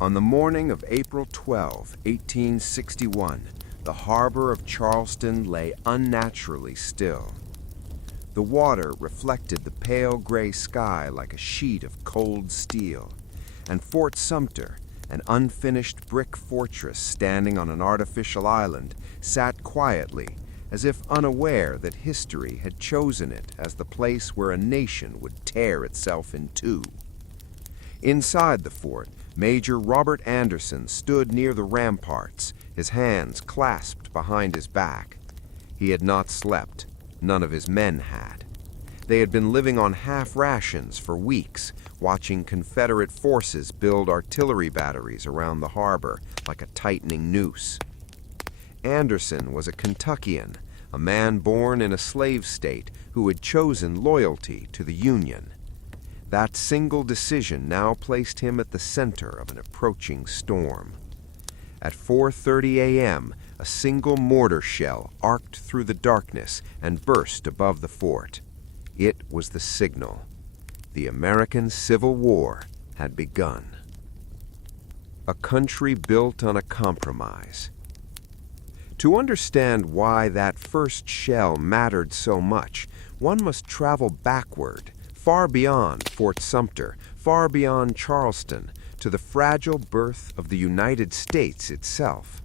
On the morning of April 12, 1861, the harbor of Charleston lay unnaturally still. The water reflected the pale gray sky like a sheet of cold steel, and Fort Sumter, an unfinished brick fortress standing on an artificial island, sat quietly, as if unaware that history had chosen it as the place where a nation would tear itself in two. Inside the fort, Major Robert Anderson stood near the ramparts, his hands clasped behind his back. He had not slept. None of his men had. They had been living on half rations for weeks, watching Confederate forces build artillery batteries around the harbor like a tightening noose. Anderson was a Kentuckian, a man born in a slave state who had chosen loyalty to the Union. That single decision now placed him at the center of an approaching storm. At 4:30 a.m., a single mortar shell arced through the darkness and burst above the fort. It was the signal. The American Civil War had begun. A country built on a compromise. To understand why that first shell mattered so much, one must travel backward, far beyond Fort Sumter, far beyond Charleston, to the fragile birth of the United States itself.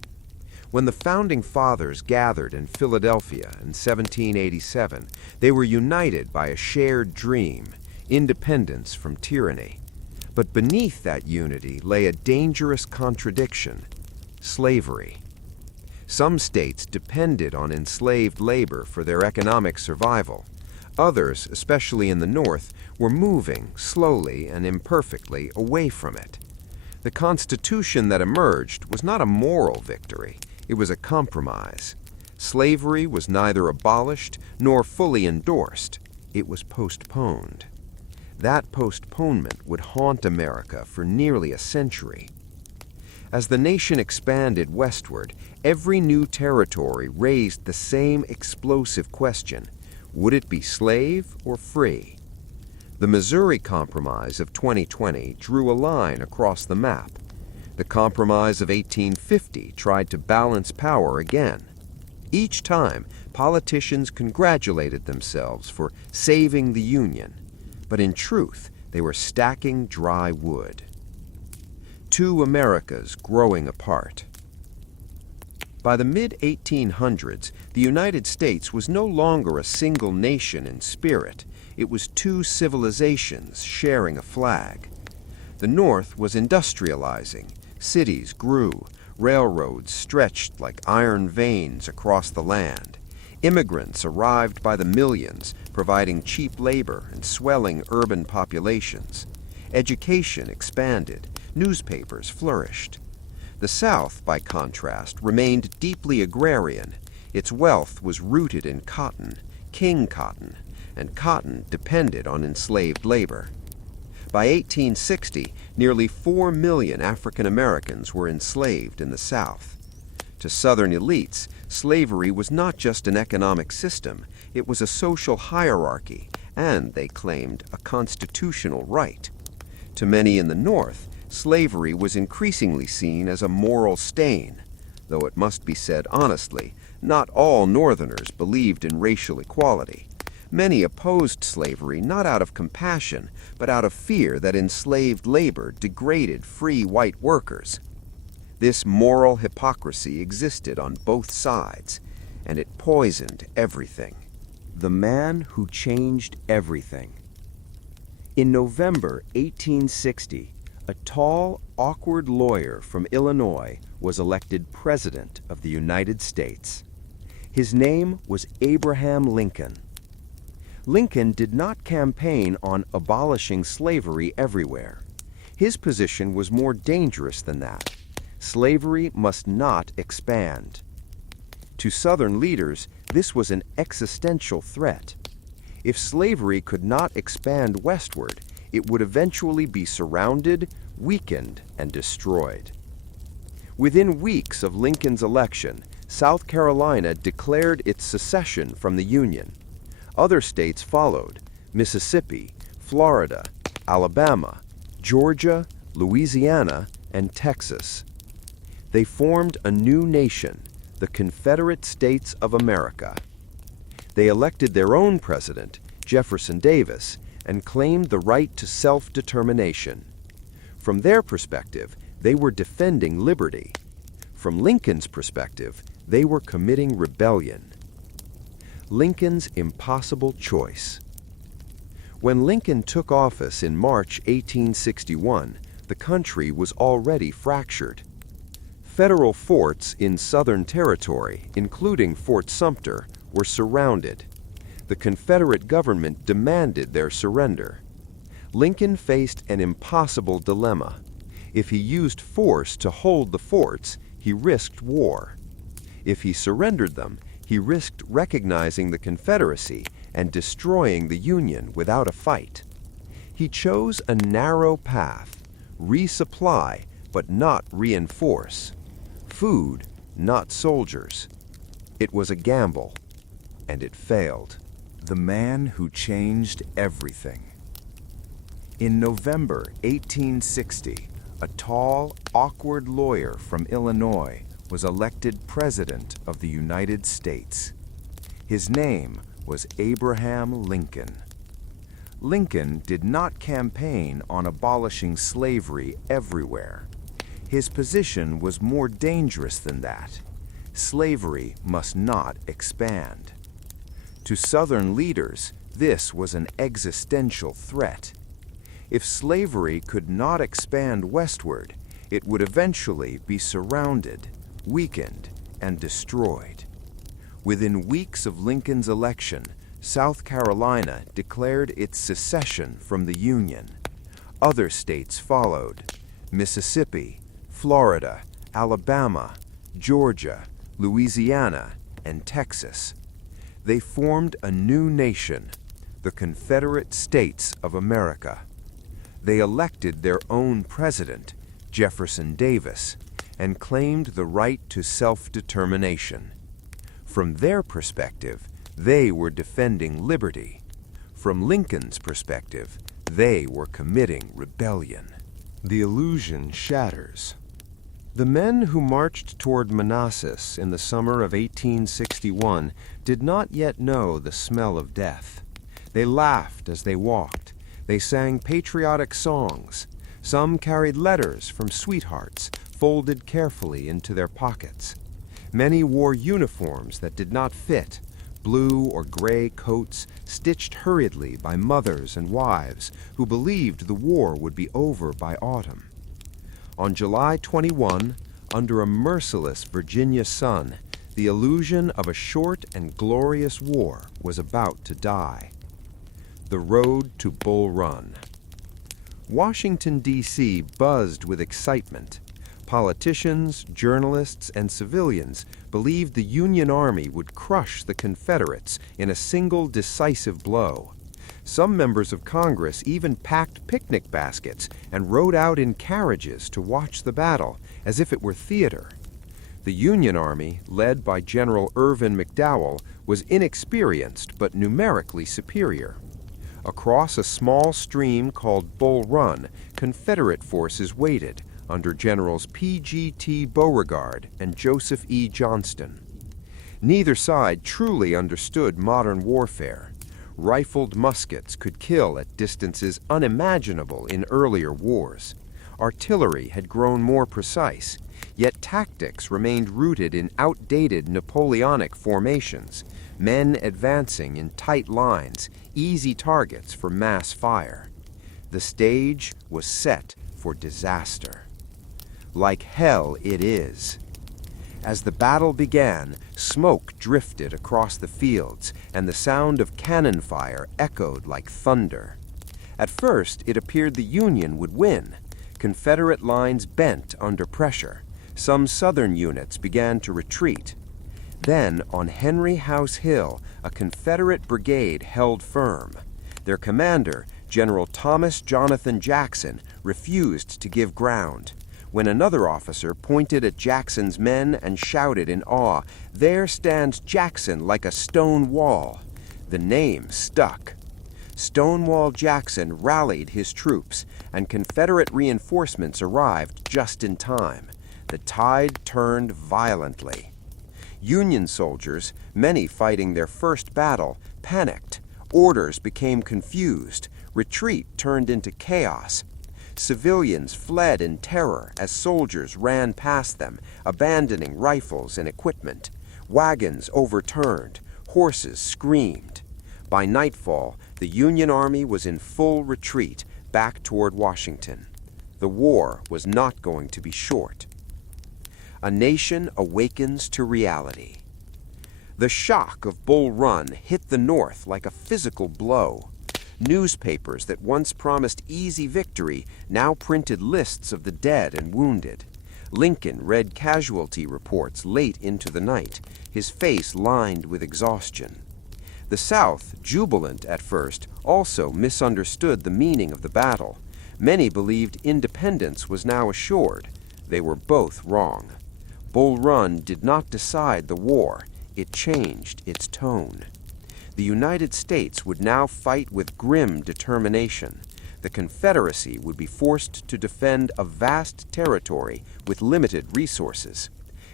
When the Founding Fathers gathered in Philadelphia in 1787, they were united by a shared dream, independence from tyranny. But beneath that unity lay a dangerous contradiction: slavery. Some states depended on enslaved labor for their economic survival. Others, especially in the North, were moving slowly and imperfectly away from it. The Constitution that emerged was not a moral victory. It was a compromise. Slavery was neither abolished nor fully endorsed. It was postponed. That postponement would haunt America for nearly a century. As the nation expanded westward, every new territory raised the same explosive question: would it be slave or free? The Missouri Compromise of 2020 drew a line across the map. The Compromise of 1850 tried to balance power again. Each time, politicians congratulated themselves for saving the Union, but in truth, they were stacking dry wood. Two Americas growing apart. By the mid-1800s, the United States was no longer a single nation in spirit. It was two civilizations sharing a flag. The North was industrializing. Cities grew. Railroads stretched like iron veins across the land. Immigrants arrived by the millions, providing cheap labor and swelling urban populations. Education expanded. Newspapers flourished. The South, by contrast, remained deeply agrarian. Its wealth was rooted in cotton, king cotton, and cotton depended on enslaved labor. By 1860, nearly 4 million African Americans were enslaved in the South. To Southern elites, slavery was not just an economic system, it was a social hierarchy, and, they claimed, a constitutional right. To many in the North, slavery was increasingly seen as a moral stain. Though it must be said honestly, not all Northerners believed in racial equality. Many opposed slavery not out of compassion, but out of fear that enslaved labor degraded free white workers. This moral hypocrisy existed on both sides, and it poisoned everything. The man who changed everything. In November 1860, a tall, awkward lawyer from Illinois was elected President of the United States. His name was Abraham Lincoln. Lincoln did not campaign on abolishing slavery everywhere. His position was more dangerous than that. Slavery must not expand. To Southern leaders, this was an existential threat. If slavery could not expand westward, it would eventually be surrounded, weakened, and destroyed. Within weeks of Lincoln's election, South Carolina declared its secession from the Union. Other states followed: Mississippi, Florida, Alabama, Georgia, Louisiana, and Texas. They formed a new nation, the Confederate States of America. They elected their own president, Jefferson Davis, and claimed the right to self-determination. From their perspective, they were defending liberty. From Lincoln's perspective, they were committing rebellion. Lincoln's impossible choice. When Lincoln took office in March 1861, the country was already fractured. Federal forts in Southern territory, including Fort Sumter, were surrounded. The Confederate government demanded their surrender. Lincoln faced an impossible dilemma. If he used force to hold the forts, he risked war. If he surrendered them, he risked recognizing the Confederacy and destroying the Union without a fight. He chose a narrow path: resupply, but not reinforce. Food, not soldiers. It was a gamble, and it failed. The man who changed everything. In November 1860, a tall, awkward lawyer from Illinois was elected President of the United States. His name was Abraham Lincoln. Lincoln did not campaign on abolishing slavery everywhere. His position was more dangerous than that. Slavery must not expand. To Southern leaders, this was an existential threat. If slavery could not expand westward, it would eventually be surrounded, weakened, and destroyed. Within weeks of Lincoln's election, South Carolina declared its secession from the Union. Other states followed: Mississippi, Florida, Alabama, Georgia, Louisiana, and Texas. They formed a new nation, the Confederate States of America. They elected their own president, Jefferson Davis, and claimed the right to self-determination. From their perspective, they were defending liberty. From Lincoln's perspective, they were committing rebellion. The Illusion Shatters. The men who marched toward Manassas in the summer of 1861 did not yet know the smell of death. They laughed as they walked. They sang patriotic songs. Some carried letters from sweethearts, folded carefully into their pockets. Many wore uniforms that did not fit, blue or gray coats stitched hurriedly by mothers and wives who believed the war would be over by autumn. On July 21, under a merciless Virginia sun, the illusion of a short and glorious war was about to die. The road to Bull Run. Washington, D.C. buzzed with excitement. Politicians, journalists, and civilians believed the Union Army would crush the Confederates in a single decisive blow. Some members of Congress even packed picnic baskets and rode out in carriages to watch the battle, as if it were theater. The Union Army, led by General Irvin McDowell, was inexperienced but numerically superior. Across a small stream called Bull Run, Confederate forces waited under Generals P.G.T. Beauregard and Joseph E. Johnston. Neither side truly understood modern warfare. Rifled muskets could kill at distances unimaginable in earlier wars. Artillery had grown more precise, yet tactics remained rooted in outdated Napoleonic formations, men advancing in tight lines, easy targets for mass fire. The stage was set for disaster. Like hell it is. As the battle began, smoke drifted across the fields, and the sound of cannon fire echoed like thunder. At first, it appeared the Union would win. Confederate lines bent under pressure. Some Southern units began to retreat. Then, on Henry House Hill, a Confederate brigade held firm. Their commander, General Thomas Jonathan Jackson, refused to give ground. When another officer pointed at Jackson's men and shouted in awe, "There stands Jackson like a stone wall," the name stuck. Stonewall Jackson rallied his troops, and Confederate reinforcements arrived just in time. The tide turned violently. Union soldiers, many fighting their first battle, panicked. Orders became confused. Retreat turned into chaos. Civilians fled in terror as soldiers ran past them, abandoning rifles and equipment. Wagons overturned. Horses screamed. By nightfall, the Union Army was in full retreat back toward Washington. The war was not going to be short. A nation awakens to reality. The shock of Bull Run hit the North like a physical blow. Newspapers that once promised easy victory now printed lists of the dead and wounded. Lincoln read casualty reports late into the night, his face lined with exhaustion. The South, jubilant at first, also misunderstood the meaning of the battle. Many believed independence was now assured. They were both wrong. Bull Run did not decide the war. It changed its tone. The United States would now fight with grim determination. The Confederacy would be forced to defend a vast territory with limited resources,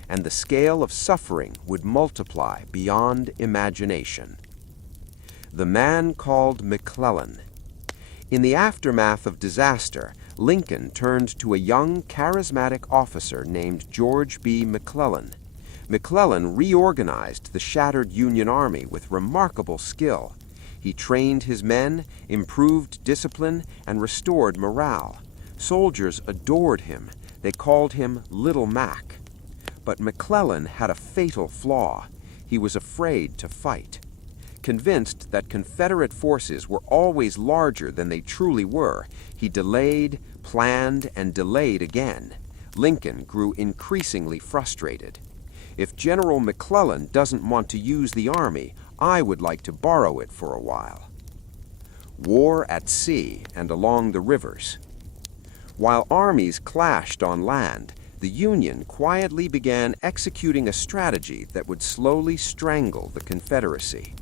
and the scale of suffering would multiply beyond imagination. The man called McClellan. In the aftermath of disaster, Lincoln turned to a young, charismatic officer named George B. McClellan. McClellan reorganized the shattered Union Army with remarkable skill. He trained his men, improved discipline, and restored morale. Soldiers adored him. They called him Little Mac. But McClellan had a fatal flaw. He was afraid to fight. Convinced that Confederate forces were always larger than they truly were, he delayed, planned, and delayed again. Lincoln grew increasingly frustrated. If General McClellan doesn't want to use the army, I would like to borrow it for a while. War at sea and along the rivers. While armies clashed on land, the Union quietly began executing a strategy that would slowly strangle the Confederacy.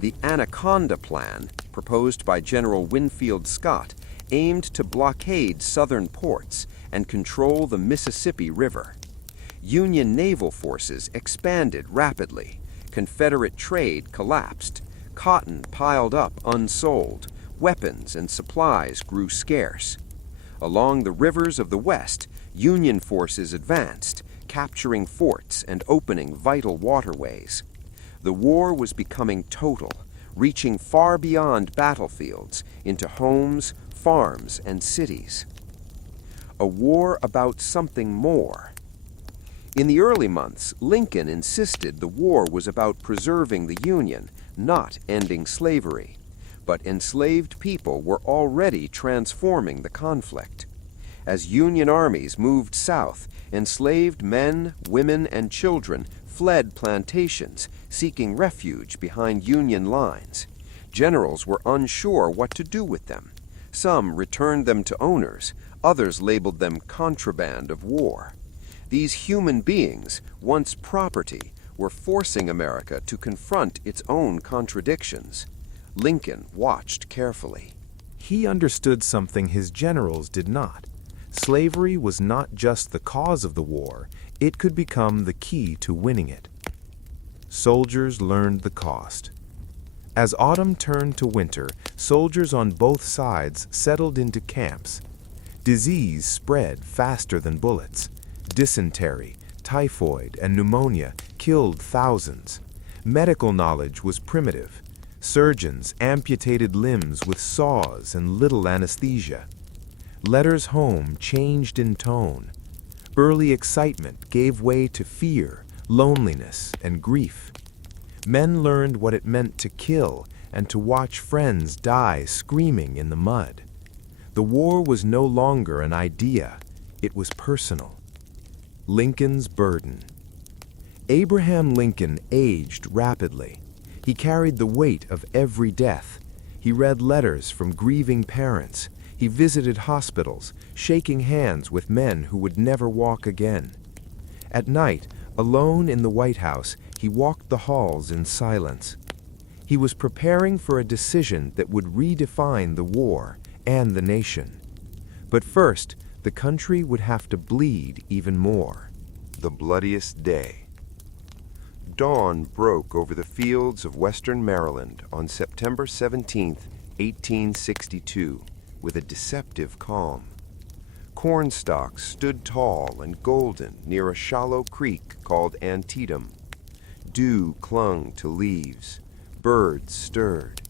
The Anaconda Plan, proposed by General Winfield Scott, aimed to blockade southern ports and control the Mississippi River. Union naval forces expanded rapidly. Confederate trade collapsed. Cotton piled up unsold. Weapons and supplies grew scarce. Along the rivers of the West, Union forces advanced, capturing forts and opening vital waterways. The war was becoming total, reaching far beyond battlefields into homes, farms, and cities. A war about something more. In the early months, Lincoln insisted the war was about preserving the Union, not ending slavery. But enslaved people were already transforming the conflict. As Union armies moved south, enslaved men, women, and children fled plantations, seeking refuge behind Union lines. Generals were unsure what to do with them. Some returned them to owners, others labeled them contraband of war. These human beings, once property, were forcing America to confront its own contradictions. Lincoln watched carefully. He understood something his generals did not. Slavery was not just the cause of the war, it could become the key to winning it. Soldiers learned the cost. As autumn turned to winter, soldiers on both sides settled into camps. Disease spread faster than bullets. Dysentery, typhoid, and pneumonia killed thousands. Medical knowledge was primitive. Surgeons amputated limbs with saws and little anesthesia. Letters home changed in tone. Early excitement gave way to fear, loneliness, and grief. Men learned what it meant to kill and to watch friends die screaming in the mud. The war was no longer an idea, it was personal. Lincoln's burden. Abraham Lincoln aged rapidly. He carried the weight of every death. He read letters from grieving parents. He visited hospitals, shaking hands with men who would never walk again. At night, alone in the White House, he walked the halls in silence. He was preparing for a decision that would redefine the war and the nation. But first, the country would have to bleed even more. The bloodiest day. Dawn broke over the fields of western Maryland on September 17, 1862, with a deceptive calm. Corn stalks stood tall and golden near a shallow creek called Antietam. Dew clung to leaves. Birds stirred.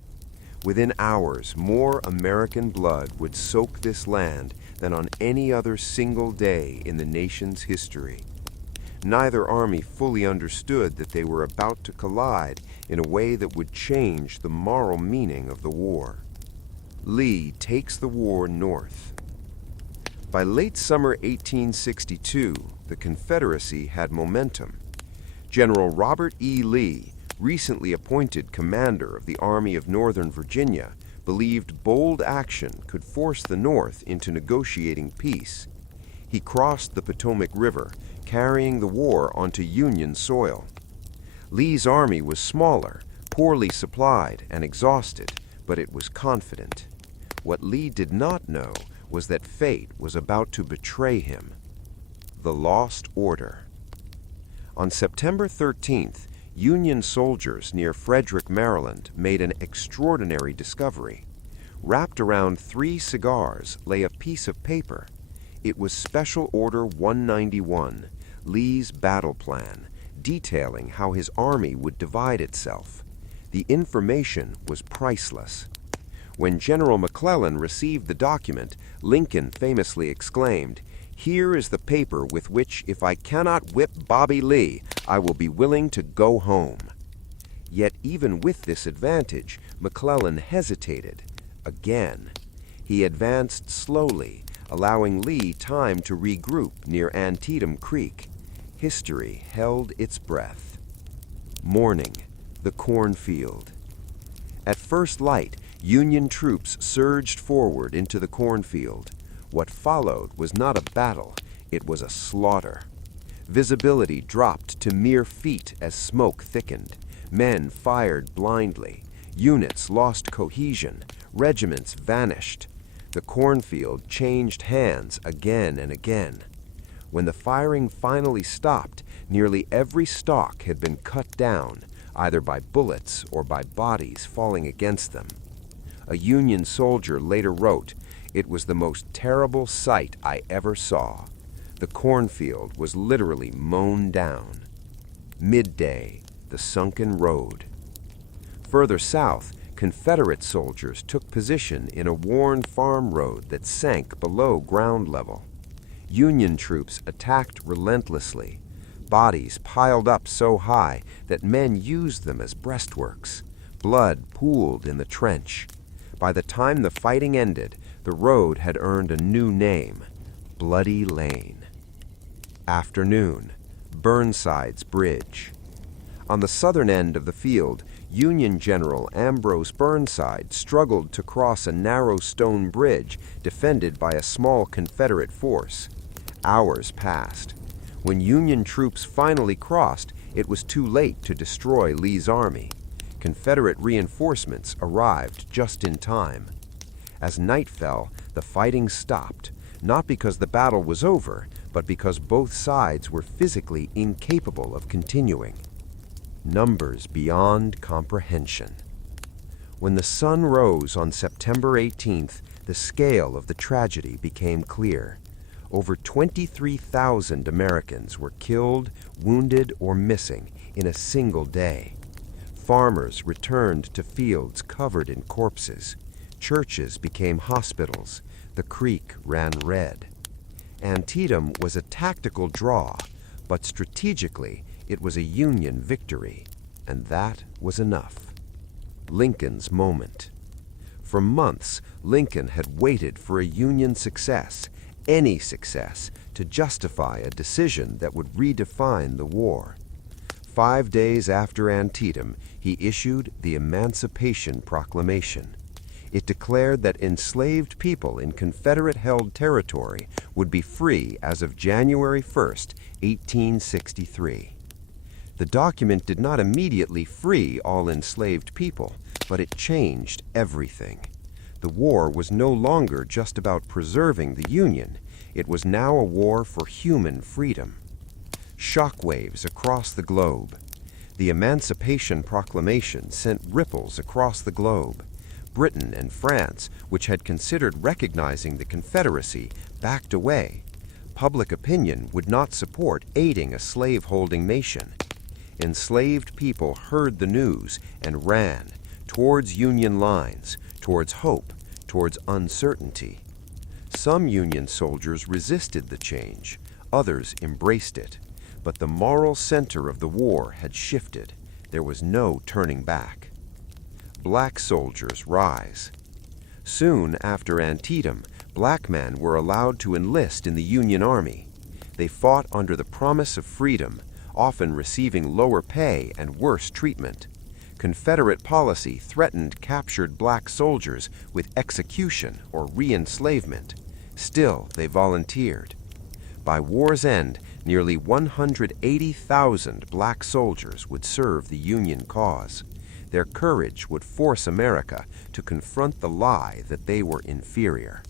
Within hours, more American blood would soak this land than on any other single day in the nation's history. Neither army fully understood that they were about to collide in a way that would change the moral meaning of the war. Lee takes the war north. By late summer 1862, the Confederacy had momentum. General Robert E. Lee, recently appointed commander of the Army of Northern Virginia, believed bold action could force the North into negotiating peace. He crossed the Potomac River, carrying the war onto Union soil. Lee's army was smaller, poorly supplied, and exhausted, but it was confident. What Lee did not know was that fate was about to betray him. The Lost Order. On September 13th, Union soldiers near Frederick, Maryland, made an extraordinary discovery. Wrapped around 3 cigars lay a piece of paper. It was Special Order 191, Lee's battle plan, detailing how his army would divide itself. The information was priceless. When General McClellan received the document, Lincoln famously exclaimed, "Here is the paper with which, if I cannot whip Bobby Lee, I will be willing to go home." Yet even with this advantage, McClellan hesitated. Again. He advanced slowly, allowing Lee time to regroup near Antietam Creek. History held its breath. Morning, the cornfield. At first light, Union troops surged forward into the cornfield. What followed was not a battle, it was a slaughter. Visibility dropped to mere feet as smoke thickened. Men fired blindly. Units lost cohesion. Regiments vanished. The cornfield changed hands again and again. When the firing finally stopped, nearly every stalk had been cut down, either by bullets or by bodies falling against them. A Union soldier later wrote, "It was the most terrible sight I ever saw. The cornfield was literally mown down." Midday, the sunken road. Further south, Confederate soldiers took position in a worn farm road that sank below ground level. Union troops attacked relentlessly. Bodies piled up so high that men used them as breastworks. Blood pooled in the trench. By the time the fighting ended, the road had earned a new name, Bloody Lane. Afternoon, Burnside's Bridge. On the southern end of the field, Union General Ambrose Burnside struggled to cross a narrow stone bridge defended by a small Confederate force. Hours passed. When Union troops finally crossed, it was too late to destroy Lee's army. Confederate reinforcements arrived just in time. As night fell, the fighting stopped, not because the battle was over, but because both sides were physically incapable of continuing. Numbers beyond comprehension. When the sun rose on September 18th, the scale of the tragedy became clear. Over 23,000 Americans were killed, wounded, or missing in a single day. Farmers returned to fields covered in corpses. Churches became hospitals. The creek ran red. Antietam was a tactical draw, but strategically it was a Union victory, and that was enough. Lincoln's moment. For months, Lincoln had waited for a Union success, any success, to justify a decision that would redefine the war. 5 days after Antietam, he issued the Emancipation Proclamation. It declared that enslaved people in Confederate-held territory would be free as of January 1st, 1863. The document did not immediately free all enslaved people, but it changed everything. The war was no longer just about preserving the Union. It was now a war for human freedom. Shockwaves across the globe. The Emancipation Proclamation sent ripples across the globe. Britain and France, which had considered recognizing the Confederacy, backed away. Public opinion would not support aiding a slave-holding nation. Enslaved people heard the news and ran towards Union lines, towards hope, towards uncertainty. Some Union soldiers resisted the change, others embraced it. But the moral center of the war had shifted. There was no turning back. Black soldiers rise. Soon after Antietam, black men were allowed to enlist in the Union Army. They fought under the promise of freedom, often receiving lower pay and worse treatment. Confederate policy threatened captured black soldiers with execution or re-enslavement. Still, they volunteered. By war's end, nearly 180,000 black soldiers would serve the Union cause. Their courage would force America to confront the lie that they were inferior.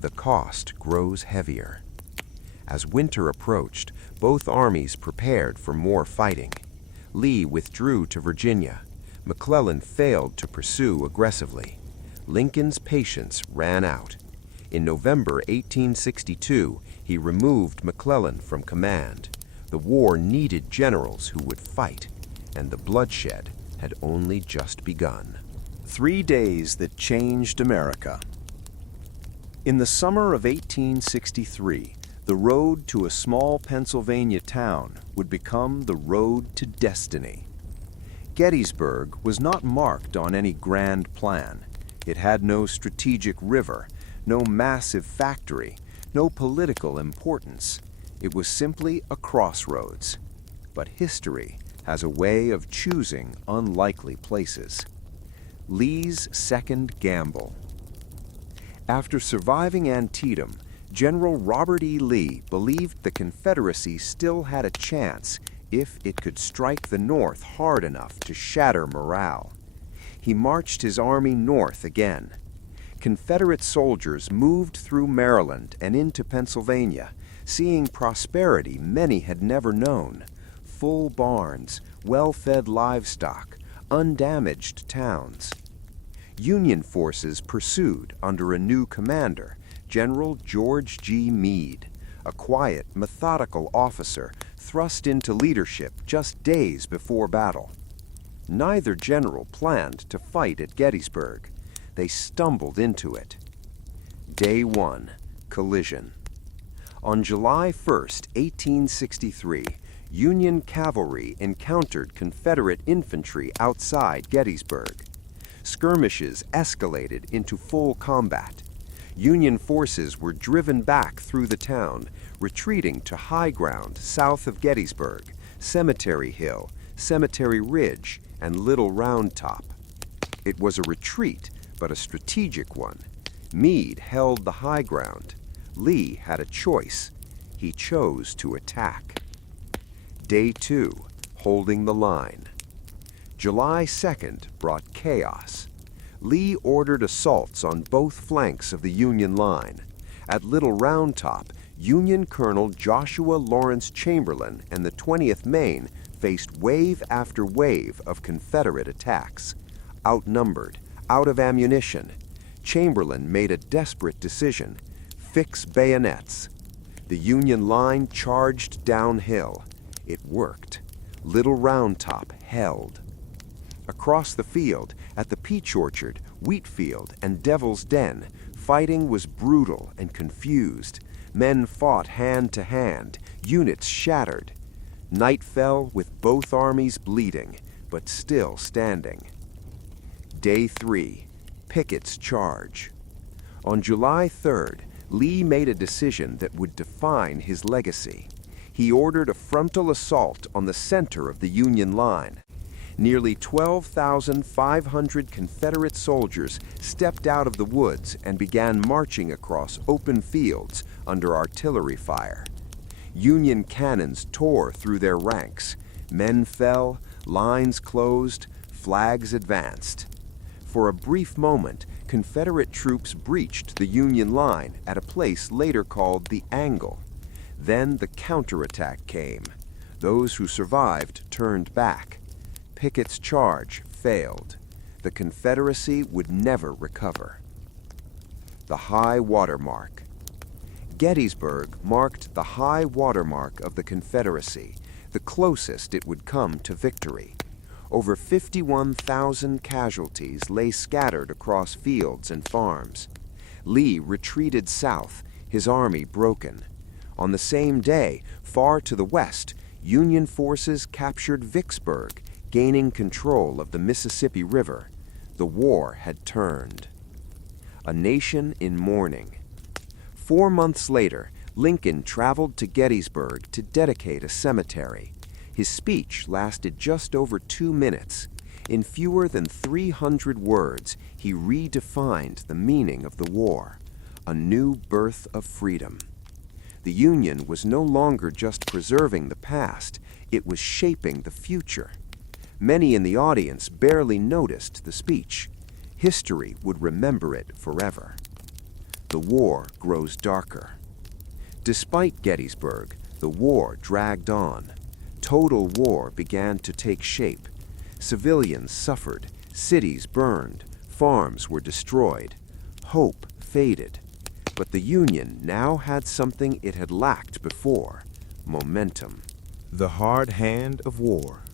The cost grows heavier. As winter approached, both armies prepared for more fighting. Lee withdrew to Virginia. McClellan failed to pursue aggressively. Lincoln's patience ran out. In November 1862, he removed McClellan from command. The war needed generals who would fight, and the bloodshed had only just begun. 3 days that changed America. In the summer of 1863, the road to a small Pennsylvania town would become the road to destiny. Gettysburg was not marked on any grand plan. It had no strategic river, no massive factory, no political importance. It was simply a crossroads. But history has a way of choosing unlikely places. Lee's second gamble. After surviving Antietam, General Robert E. Lee believed the Confederacy still had a chance if it could strike the North hard enough to shatter morale. He marched his army north again. Confederate soldiers moved through Maryland and into Pennsylvania, seeing prosperity many had never known. Full barns, well-fed livestock, undamaged towns. Union forces pursued under a new commander, General George G. Meade, a quiet, methodical officer thrust into leadership just days before battle. Neither general planned to fight at Gettysburg. They stumbled into it. Day 1, collision. On July 1st, 1863, Union cavalry encountered Confederate infantry outside Gettysburg. Skirmishes escalated into full combat. Union forces were driven back through the town, retreating to high ground south of Gettysburg, Cemetery Hill, Cemetery Ridge, and Little Round Top. It was a retreat, but a strategic one. Meade held the high ground. Lee had a choice. He chose to attack. Day 2, holding the line. July 2nd brought chaos. Lee ordered assaults on both flanks of the Union line. At Little Round Top, Union Colonel Joshua Lawrence Chamberlain and the 20th Maine faced wave after wave of Confederate attacks. Outnumbered, out of ammunition, Chamberlain made a desperate decision: fix bayonets. The Union line charged downhill. It worked. Little Round Top held. Across the field, at the Peach Orchard, Wheatfield, and Devil's Den, fighting was brutal and confused. Men fought hand to hand, units shattered. Night fell with both armies bleeding, but still standing. Day 3, Pickett's charge. On July 3rd, Lee made a decision that would define his legacy. He ordered a frontal assault on the center of the Union line. Nearly 12,500 Confederate soldiers stepped out of the woods and began marching across open fields under artillery fire. Union cannons tore through their ranks. Men fell, lines closed, flags advanced. For a brief moment, Confederate troops breached the Union line at a place later called the Angle. Then the counterattack came. Those who survived turned back. Pickett's charge failed. The Confederacy would never recover. The high water mark. Gettysburg marked the high water mark of the Confederacy, the closest it would come to victory. Over 51,000 casualties lay scattered across fields and farms. Lee retreated south, his army broken. On the same day, far to the west, Union forces captured Vicksburg, gaining control of the Mississippi River. The war had turned. A nation in mourning. 4 months later, Lincoln traveled to Gettysburg to dedicate a cemetery. His speech lasted just over 2 minutes. In fewer than 300 words, he redefined the meaning of the war, a new birth of freedom. The Union was no longer just preserving the past, it was shaping the future. Many in the audience barely noticed the speech. History would remember it forever. The war grows darker. Despite Gettysburg, the war dragged on. Total war began to take shape. Civilians suffered, cities burned, farms were destroyed. Hope faded. But the Union now had something it had lacked before: momentum. The hard hand of war.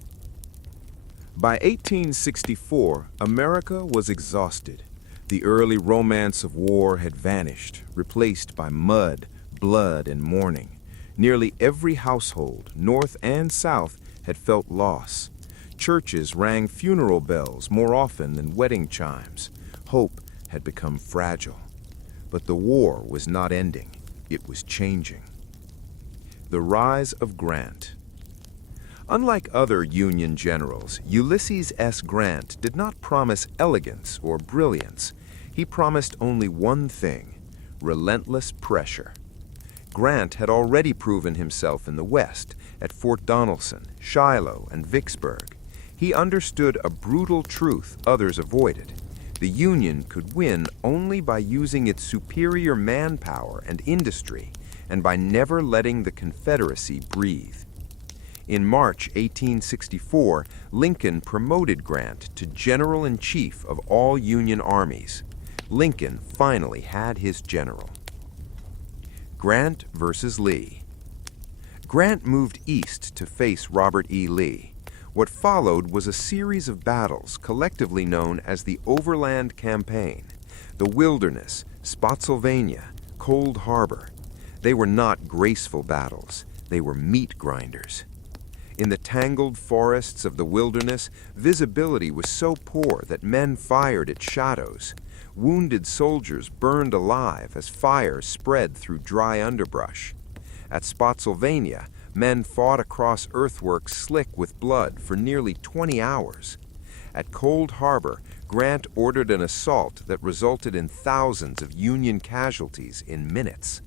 By 1864, America was exhausted. The early romance of war had vanished, replaced by mud, blood, and mourning. Nearly every household, North and South, had felt loss. Churches rang funeral bells more often than wedding chimes. Hope had become fragile. But the war was not ending. It was changing. The rise of Grant. Unlike other Union generals, Ulysses S. Grant did not promise elegance or brilliance. He promised only one thing: relentless pressure. Grant had already proven himself in the West, at Fort Donelson, Shiloh, and Vicksburg. He understood a brutal truth others avoided. The Union could win only by using its superior manpower and industry, and by never letting the Confederacy breathe. In March 1864, Lincoln promoted Grant to General-in-Chief of all Union armies. Lincoln finally had his general. Grant versus Lee. Grant moved east to face Robert E. Lee. What followed was a series of battles collectively known as the Overland Campaign, the Wilderness, Spotsylvania, Cold Harbor. They were not graceful battles. They were meat grinders. In the tangled forests of the Wilderness, visibility was so poor that men fired at shadows. Wounded soldiers burned alive as fire spread through dry underbrush. At Spotsylvania, men fought across earthworks slick with blood for nearly 20 hours. At Cold Harbor, Grant ordered an assault that resulted in thousands of Union casualties in minutes.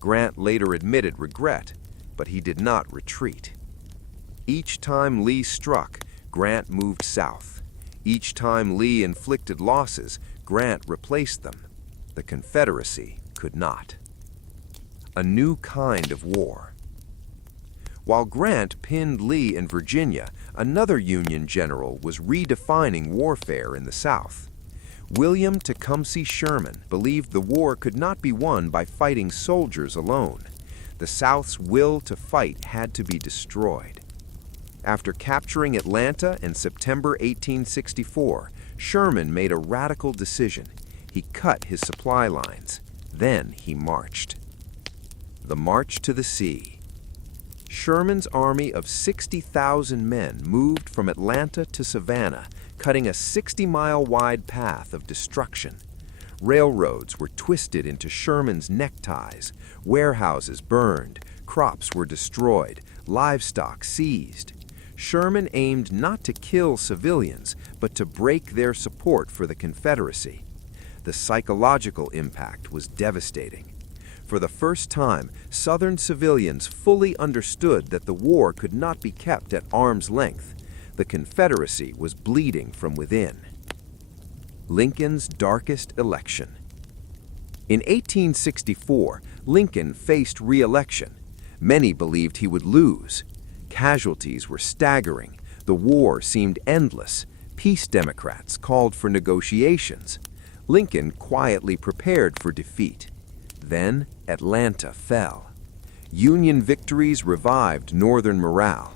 Grant later admitted regret, but he did not retreat. Each time Lee struck, Grant moved south. Each time Lee inflicted losses, Grant replaced them. The Confederacy could not. A new kind of war. While Grant pinned Lee in Virginia, another Union general was redefining warfare in the South. William Tecumseh Sherman believed the war could not be won by fighting soldiers alone. The South's will to fight had to be destroyed. After capturing Atlanta in September 1864, Sherman made a radical decision. He cut his supply lines. Then he marched. The March to the Sea. Sherman's army of 60,000 men moved from Atlanta to Savannah, cutting a 60-mile-wide path of destruction. Railroads were twisted into Sherman's neckties, warehouses burned, crops were destroyed, livestock seized. Sherman aimed not to kill civilians, but to break their support for the Confederacy. The psychological impact was devastating. For the first time, Southern civilians fully understood that the war could not be kept at arm's length. The Confederacy was bleeding from within. Lincoln's darkest election. In 1864, Lincoln faced re-election. Many believed he would lose. Casualties were staggering. The war seemed endless. Peace Democrats called for negotiations. Lincoln quietly prepared for defeat. Then Atlanta fell. Union victories revived Northern morale.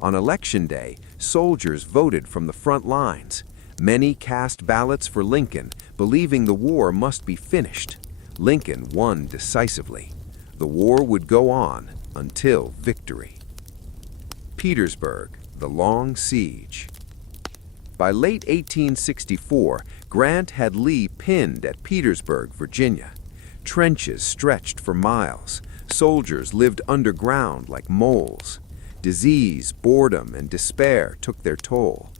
On Election Day, soldiers voted from the front lines. Many cast ballots for Lincoln, believing the war must be finished. Lincoln won decisively. The war would go on until victory. Petersburg, the long siege. By late 1864, Grant had Lee pinned at Petersburg, Virginia. Trenches stretched for miles. Soldiers lived underground like moles. Disease, boredom, and despair took their toll.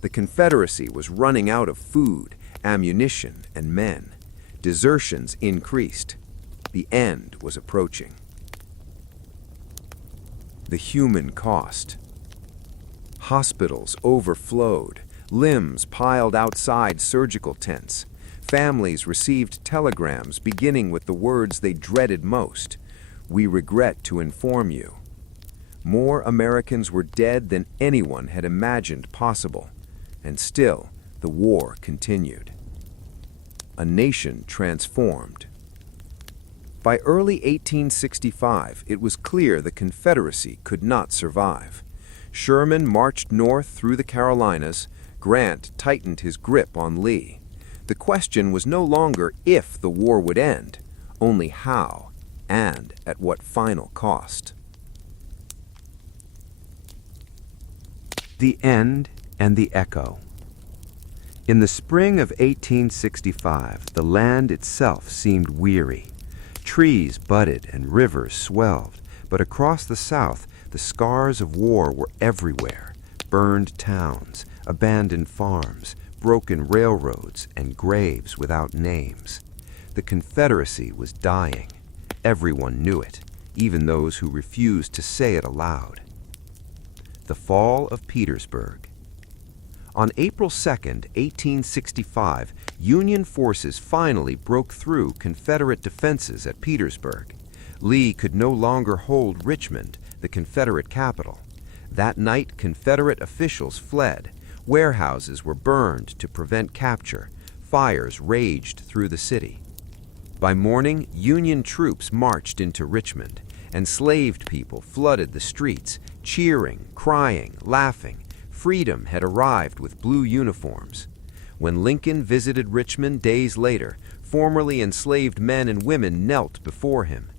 The Confederacy was running out of food, ammunition, and men. Desertions increased. The end was approaching. The human cost. Hospitals overflowed. Limbs piled outside surgical tents. Families received telegrams beginning with the words they dreaded most. "We regret to inform you." More Americans were dead than anyone had imagined possible. And still, the war continued. A nation transformed. By early 1865, it was clear the Confederacy could not survive. Sherman marched north through the Carolinas. Grant tightened his grip on Lee. The question was no longer if the war would end, only how and at what final cost. The end and the echo. In the spring of 1865, the land itself seemed weary. Trees budded and rivers swelled, but across the South, the scars of war were everywhere. Burned towns, abandoned farms, broken railroads, and graves without names. The Confederacy was dying. Everyone knew it, even those who refused to say it aloud. The fall of Petersburg. On April 2, 1865, Union forces finally broke through Confederate defenses at Petersburg. Lee could no longer hold Richmond, the Confederate capital. That night, Confederate officials fled. Warehouses were burned to prevent capture. Fires raged through the city. By morning, Union troops marched into Richmond. Enslaved people flooded the streets, cheering, crying, laughing. Freedom had arrived with blue uniforms. When Lincoln visited Richmond days later, formerly enslaved men and women knelt before him.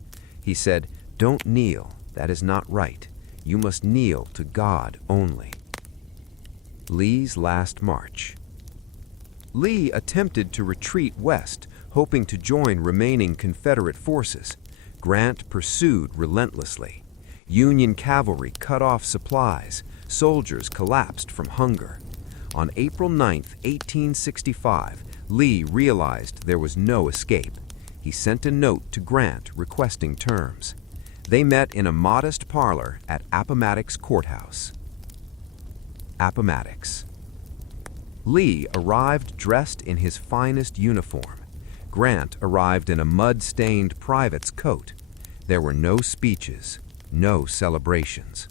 He said, "Don't kneel, that is not right. You must kneel to God only." Lee's last march. Lee attempted to retreat west, hoping to join remaining Confederate forces. Grant pursued relentlessly. Union cavalry cut off supplies. Soldiers collapsed from hunger. On April 9, 1865, Lee realized there was no escape. He sent a note to Grant requesting terms. They met in a modest parlor at Appomattox Courthouse. Appomattox. Lee arrived dressed in his finest uniform. Grant arrived in a mud-stained private's coat. There were no speeches, no celebrations.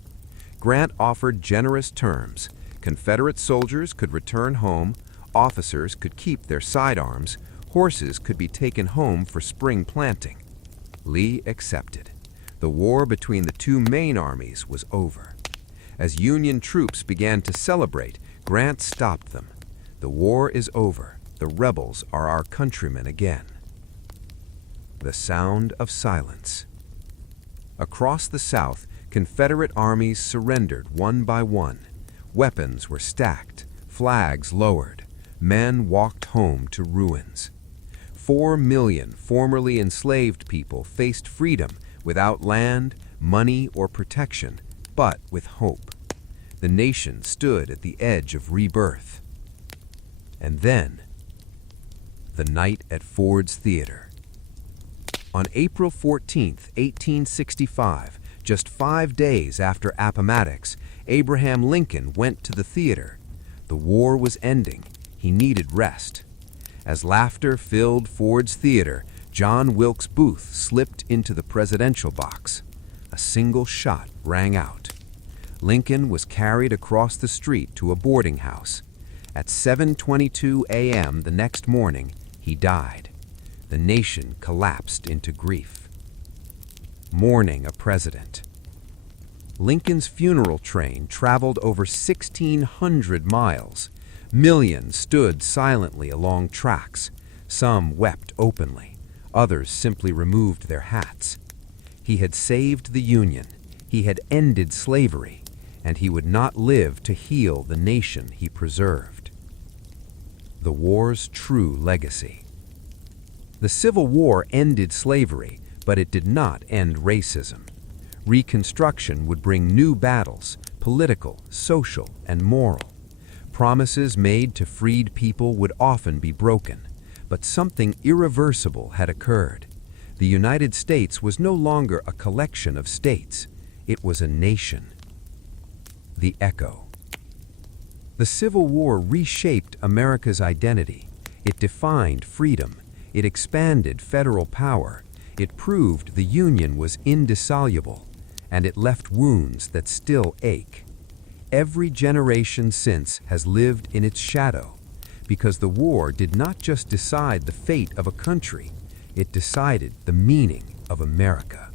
Grant offered generous terms. Confederate soldiers could return home, officers could keep their sidearms, horses could be taken home for spring planting. Lee accepted. The war between the two main armies was over. As Union troops began to celebrate, Grant stopped them. The war is over. The rebels are our countrymen again. The sound of silence. Across the South, Confederate armies surrendered one by one. Weapons were stacked, flags lowered. Men walked home to ruins. 4 million formerly enslaved people faced freedom without land, money, or protection, but with hope. The nation stood at the edge of rebirth. And then, the night at Ford's Theater. On April 14, 1865, just 5 days after Appomattox, Abraham Lincoln went to the theater. The war was ending. He needed rest. As laughter filled Ford's theater, John Wilkes Booth slipped into the presidential box. A single shot rang out. Lincoln was carried across the street to a boarding house. At 7:22 a.m. the next morning, he died. The nation collapsed into grief. Mourning a president. Lincoln's funeral train traveled over 1,600 miles. Millions stood silently along tracks. Some wept openly. Others simply removed their hats. He had saved the Union. He had ended slavery. And he would not live to heal the nation he preserved. The war's true legacy. The Civil War ended slavery, but it did not end racism. Reconstruction would bring new battles, political, social, and moral. Promises made to freed people would often be broken, but something irreversible had occurred. The United States was no longer a collection of states. It was a nation. The echo. The Civil War reshaped America's identity. It defined freedom. It expanded federal power. It proved the Union was indissoluble. And it left wounds that still ache. Every generation since has lived in its shadow, because the war did not just decide the fate of a country, it decided the meaning of America.